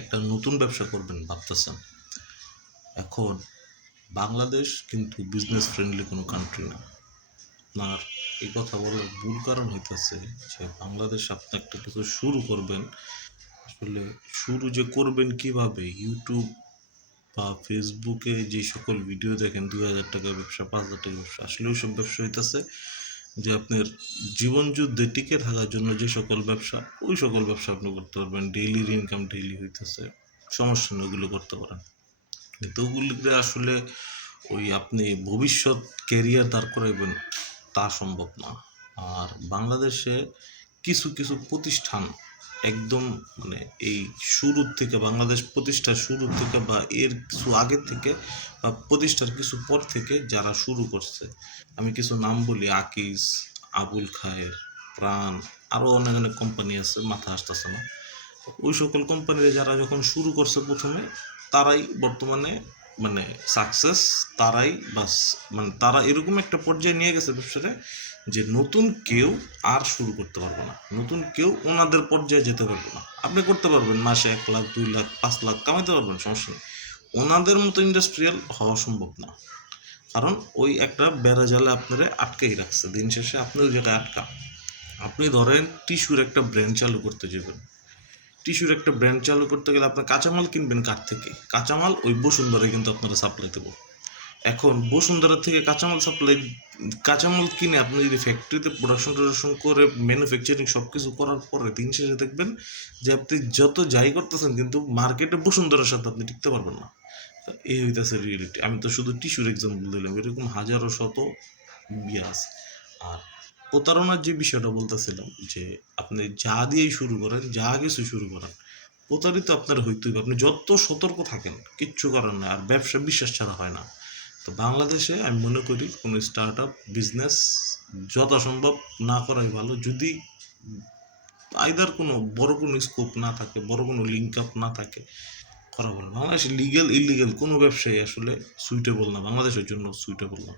একটা নতুন ব্যবসা করবেন ভাবতেছেন। এখন বাংলাদেশ কিন্তু বিজনেস ফ্রেন্ডলি কোনো কান্ট্রি না। আপনার এই কথা বলার মূল কারণ হইতেছে যে বাংলাদেশ আপনি একটা কিছু শুরু করবেন, আসলে শুরু যে করবেন কিভাবে, ইউটিউব বা ফেসবুকে যে সকল ভিডিও দেখেন 2,000 টাকা ব্যবসা, 5,000 টাকা ব্যবসা, আসলে ওইসব ব্যবসা হইতেছে যে আপনার জীবন যুদ্ধে টিকে থাকার জন্য যে সকল ব্যবসা, ওই সকল ব্যবসা আপনি করতে পারবেন। ডেইলির ইনকাম ডেইলি হইতেছে, সমস্যা নেই, ওগুলো করতে পারেন। কিন্তু ওগুলিতে আসলে ওই আপনি ভবিষ্যৎ ক্যারিয়ার দাঁড় করাইবেন তা সম্ভব না। আর বাংলাদেশে কিছু কিছু প্রতিষ্ঠান একদম মানে এই শুরুর থেকে, বাংলাদেশ প্রতিষ্ঠার শুরু থেকে বা এর কিছু আগের থেকে বা প্রতিষ্ঠার কিছু পর থেকে যারা শুরু করছে, আমি কিছু নাম বলি: আকিস, আবুল খায়ের, প্রাণ, আরও অনেক অনেক কোম্পানি আছে, মাথা আসতেছে না। ওই সকল কোম্পানিতে যারা যখন শুরু করছে প্রথমে, তারাই বর্তমানে মানে সাকসেস, তারাই বাস, মানে তারা এরকম একটা পর্যায়ে নিয়ে গেছে ব্যবসাটা যে নতুন কেউ আর শুরু করতে পারবে না, নতুন কেউ ওনাদের পর্যায়ে যেতে পারবে না। আপনি করতে পারবেন মাসে 1 লাখ, 2 লাখ, 5 লাখ কামাইতে পারবেন, সমস্যা নেই। ওনাদের মতো ইন্ডাস্ট্রিয়াল হওয়া সম্ভব না, কারণ ওই একটা বেড়া জালে আপনারা আটকেই রাখছে। দিন শেষে আপনি ওই জায়গায় আটকা। আপনি ধরেন টিস্যুর একটা ব্র্যান্ড চালু করতে যাবেন, টিস্যুর একটা ব্র্যান্ড চালু করতে গেলে আপনার কাঁচামাল কিনবেন কার থেকে? কাঁচামাল ওই বসুন্ধরায় কিন্তু আপনারা সাপ্লাই দেবো। এখন বসুন্ধরা থেকে কাঁচামাল কিনে আপনি যদি ফ্যাক্টরিতে প্রোডাকশন করে ম্যানুফ্যাকচারিং সব কিছু করার পরে দিন শেষে দেখবেন যে আপনি যত যাই করতেছেন কিন্তু মার্কেটে বসুন্ধরার সাথে আপনি টিকতে পারবেন না। এই হইতেছে রিয়েলিটি। আমি তো শুধু টিস্যুর এক্সাম্পল দিলাম, এরকম হাজারো শত বিয়ে আছে। আর প্রতারণার যে বিষয়টা বলতেছিলাম, যে আপনি যা দিয়েই শুরু করেন, যা কিছু শুরু করেন, প্রতারিত আপনার হইতেই হবে। আপনি যত সতর্ক থাকেন কিচ্ছু করার না। আর ব্যবসা বিশ্বাস ছাড়া হয় না। তো বাংলাদেশে আমি মনে করি কোনো স্টার্ট আপ বিজনেস যথাসম্ভব না করাই ভালো, যদি আইদার কোনো বড় কোনো স্কোপ না থাকে, বড় কোনো লিঙ্ক আপ না থাকে, করা ভালো। বাংলাদেশে লিগেল ইলিগেল কোনো ব্যবসায়ী আসলে সুইটেবল না, বাংলাদেশের জন্য সুইটেবল না।